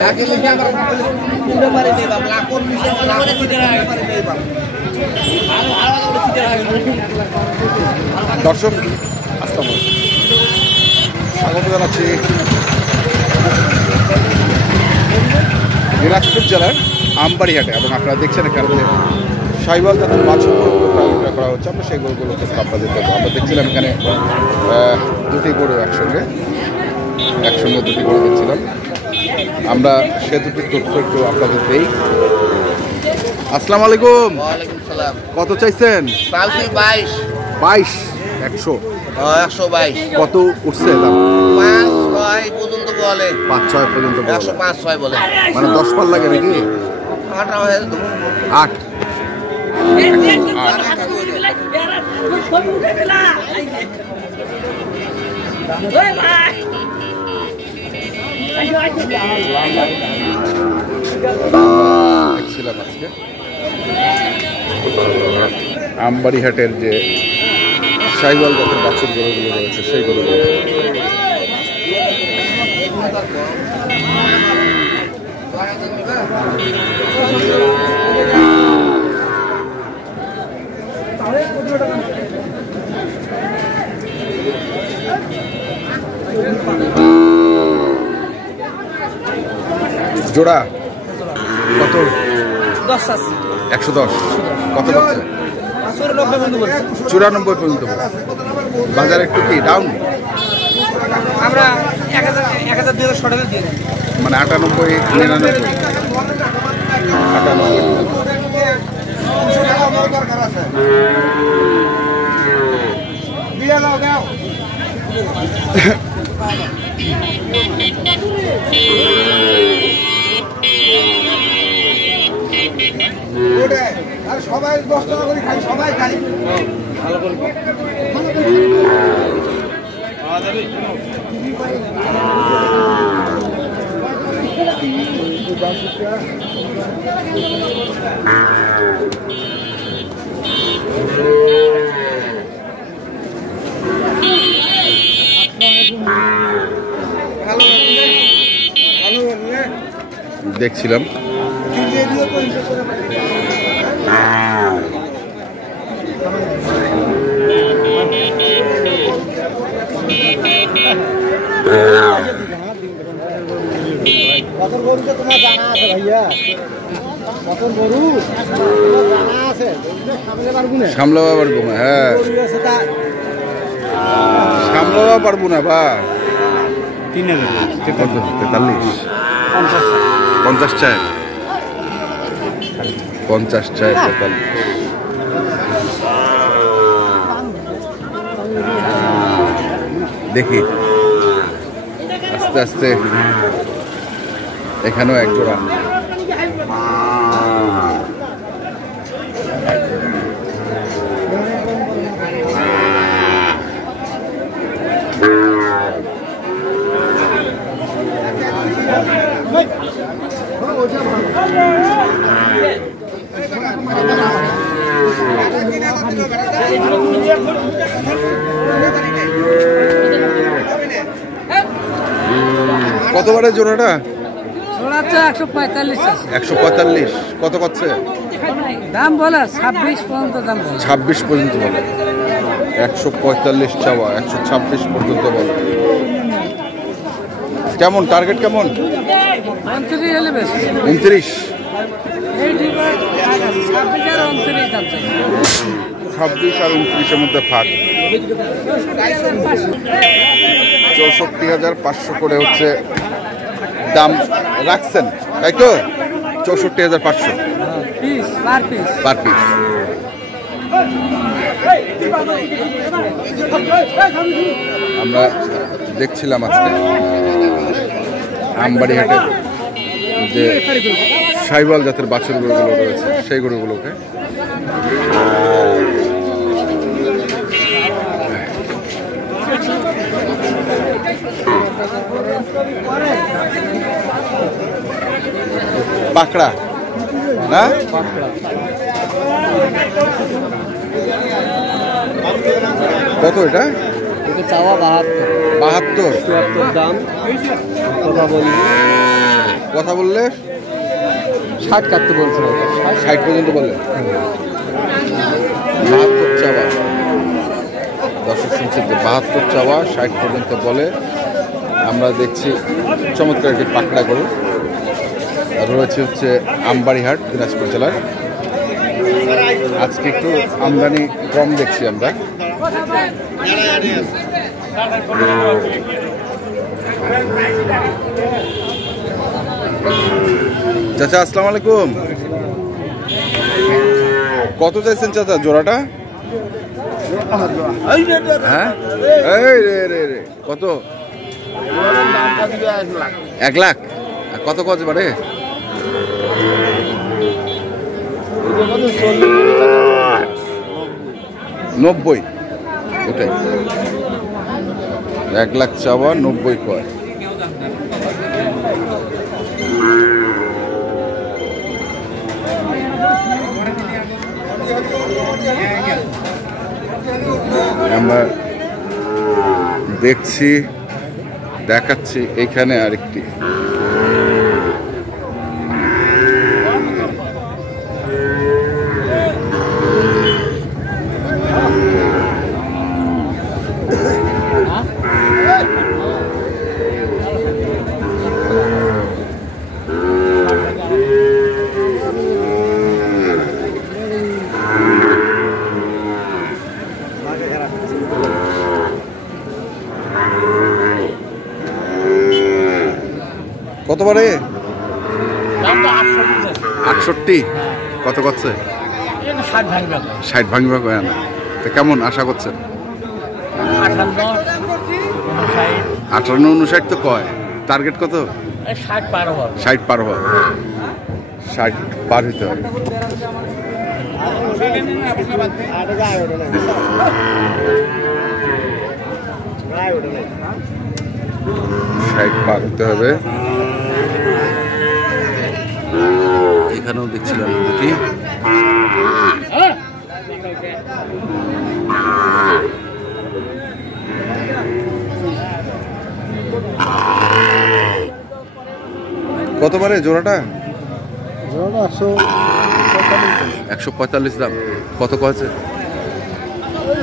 দর্শক আসসালামু স্বাগত জানাচ্ছি দিনাজপুর জেলার আমবাড়িহাটে এবং আপনারা দেখছেন এখানে শাহিওয়াল জাতের বাছুর গরুগুলো করা হচ্ছে। আমরা সেই গরুগুলো আপনাদের দেখবো। আমরা দেখছিলাম এখানে দুটি গরু একসঙ্গে দুটি গরু দেখছিলাম। আমরা সে দুটি তথ্য একটু আপনাদের দিই। আসসালামু আলাইকুম। ওয়ালাইকুম সালাম। কত চাইছেন? 22 122 কত উঠছে দাম? 5-6 পর্যন্ত বলে। 5-6 পর্যন্ত বলে। 105-6 বলে। মানে 10 পার লাগে নাকি? 8 দেখছিলাম আজকে আমবাড়িহাটের যে শাহিওয়াল জাতের বাছুর গরুগুলো রয়েছে সেই গরুগুলো। জোড়া কত? 110 কত বলছে? 94 পর্যন্ত। বাজার একটু কি ডাউন? আমরা 1000 দিয়ে শর্টেজে দিয়ে দিই, মানে 98 99 দরকার আছে দিয়ে দাও দাও। আর সবাই 10 টাকা করে খাই, সবাই খাই ভালো করে। দেখছিলাম কত গরুতে তোমার জানা আছে ভাইয়া? কত গরু জানা আছে? সামলাবা পারবো না। হ্যাঁ সামলাবা পারবো না বা 3043 50 চায় 43 দেখি আস্তে আস্তে এখানেও এক জোড়া। কত বারের জোড়াটা? 145 কত করছে দাম? বলে 26 পর্যন্ত দাম বলে। 26 পর্যন্ত বলে। 145 চাওয়া, 126 পর্যন্ত বলে। কেমন টার্গেট কেমন? 29 হলে বেশি। 29 26 আর 29-এর মধ্যে ফাঁক। 64,500 করে হচ্ছে দাম রাখছেন, তাই তো? 64,500 পার পিস। আমরা দেখছিলাম আজকে আমবাড়িহাটের যে শাহিওয়াল জাতের বাছুর গরুগুলো রয়েছে সেই গরুগুলোকে। পাকড়া না কত এটা? চাওয়া 72 72 দাম কথা বলি কথা বললে 60 কাটতে বলছিল 60 পর্যন্ত বললে 72 চাওয়া। দর্শক শুনছেন যে 72 চাওয়া, 60 পর্যন্ত বলে। আমরা দেখছি চমৎকার একটি পাকড়া গরু আর রয়েছে হচ্ছে আমবাড়িহাট, দিনাজপুর জেলার। আজকে একটু আমদানি কম দেখছি আমরা। চাচা আসসালামু আলাইকুম। কত চাইছেন চাচা জোড়াটা? হ্যাঁ এই রে কত? 1 লাখ। আর কত কত বাড়ে? 90। ওটাই 1 লাখ চাওয়া, 90 কয়। আমরা দেখছি, দেখাচ্ছি এইখানে আরেকটি। কত বারে? 68। কত করছে? 60 ভাঙিবা কয় না। তো কেমন আশা করছেন? 58 59 তো কয়। টার্গেট কত? 60 পার হবে। 60 পার হবে। 60 পার হইতে হবে। 60 পার হতে হবে। এখানেও দেখছিলাম দুটি। কত বারে জোড়াটা? 145 দাম। কত কয়েছে?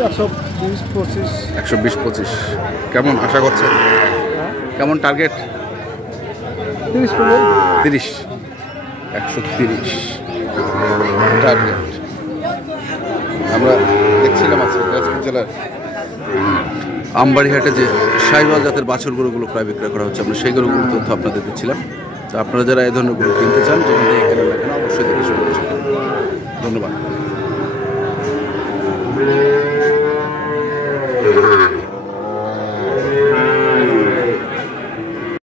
120-25। কেমন আশা করছেন? কেমন টার্গেট? 30। 130 টার্গেট। আমরা দেখছিলাম আজকে দিনাজপুর জেলার আমবাড়িহাটে যে শাহিওয়াল জাতের বাছুর গরুগুলো প্রায় বিক্রয় করা হচ্ছে, আমরা সেই গরুগুলোর তথ্য আপনাদের দিচ্ছিলাম। তো আপনারা যারা এই ধরনের গরু কিনতে চান, যেখান থেকে কেনা লাগেন অবশ্যই দেখে শুনে ধন্যবাদ।